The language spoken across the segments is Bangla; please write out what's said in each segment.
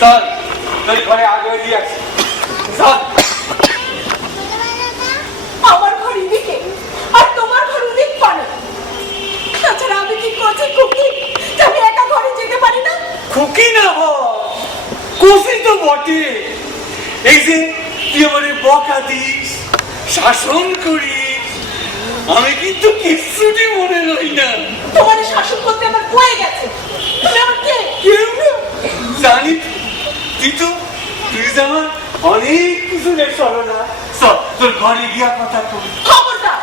চল তুই ঘরে আগে দিয়ে আসি চল। আমার ঘর এদিকে আর তোমার ঘর ওদিক পারে। তাছাড়া আমি কি করছি খুকি, আমি একা ঘরে যেতে পারি না? খুকি না কুফি তো বটে। এই যে তুই আমারে বকা দিস, শাসন করিস, আমি কিন্তু কিচ্ছুটি মনে রই না। তোমার শাসন করতে আমার বয়ে গেছে। তুমি আমার কে? কেউ না জানি তুই তো তুই যেমন অনেক কিছু রে সরলা। চল তোর ঘরে গিয়া কথা করি। খবরদার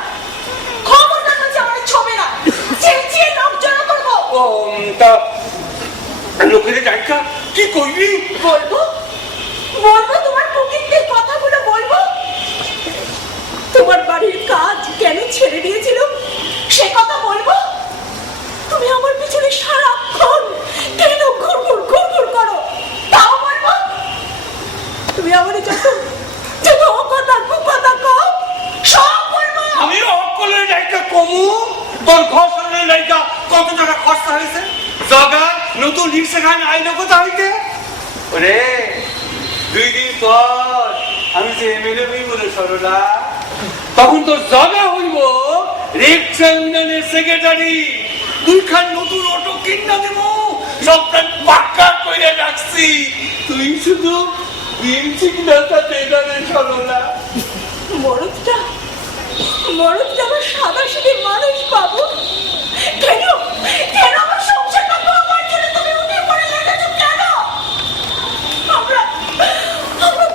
খবরদার বলছি আমার ছবে না, চেঁচিয়ে লোক জড়ো করবো। ও তা লোকের ডাকা কি করবি? বলবো বলবো তোমার প্রকৃতির কথাগুলো বলবো। তোমার বাড়ির কাজ কেন ছেড়ে দিয়েছিল সে কথা বলবো। তুমি আমার পিছনে সারাক্ষণ কেন ঘুরঘুর ঘুরঘুর করো তাও বলবো। তুমি আমার যত যত অকথা কুকথা কও সব বলবো। আমি অকলের ডাকা কমু। তোর ঘর সামনের ডাকা কত টাকা খরচা হয়েছে? জায়গা নতুন রিক্সা খান আইলো কোথা হইতে? ওরে 2 দিন পর আমি যে এমএলএ হইব রে সরলা, তখন তোর জায়গা হইব রিক্সা ইউনিয়নের সেক্রেটারি। 2 খান নতুন অটো কিনা দেব, সবটা পাক্কা করে রাখছি। তুই শুধু চিন্তা দেনা রে সরলা। মরদটা আমার সাদা সিধে মানুষ পাবো কেন? কেন আমার সংসারটা আমার জন্য তুমি উঠে পড়ে লেগেছো কেন? আমরা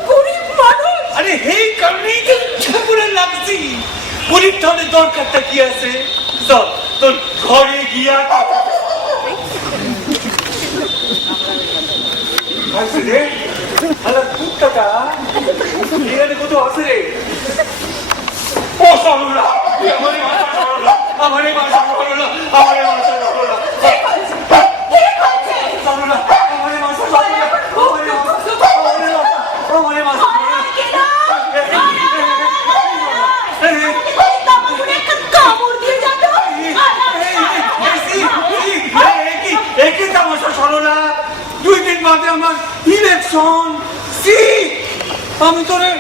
গরিব মানুষ। আরে এই কারণেই তো ঠাকুরে লাগছি। গরিব তাহলে দরকারটা কি আছে? চল তোর ঘরে গিয়া রে আলা খুব টাকা এখানে কত আছে রে? ও সরলা আমারে মাথা সরলা, আমারে মাথা সরলা, আমারে মাথা সরলা, সরলা আমারে মাথা সরলা, আমারে মাথা একই তামাশা সরলা। 2 দিন বাদে আমার ইলেকশন। আমি তোরে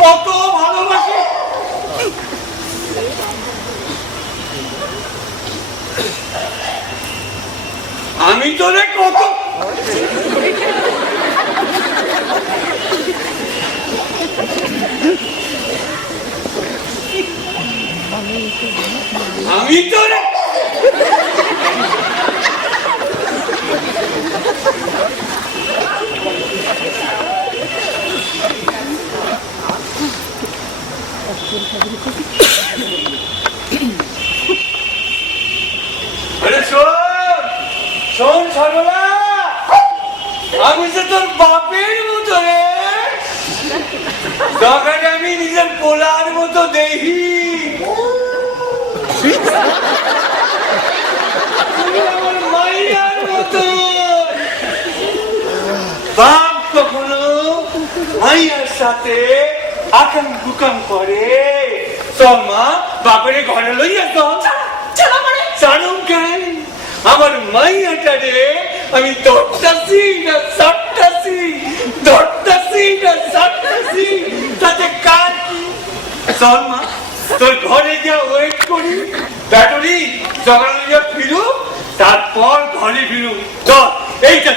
কত ভালোবাসি। আমি তোরে কত আমি তোরে শোন সরলা, আমি যে তোর বাপের মতো রে। দরকারে আমি নিজের পোলার মতো দেখি। আমার মাইয়ার মতো। বাপ কখনো মাইয়ার সাথে আকাম কুকাম করে? চল মা বাপের ঘরে লইয়া চল। চারুম কেন? আমার মাইয়াটা রে আমি ধরতাছি না সারতাছি, ধরতাছি না সারতাছি, তাতে কার কি? চল মা তোর ঘরে গিয়ে ওয়েট করি। ব্যাটারি জগানো ফিরু, তারপর ঘরে ফিরু। চল এইটা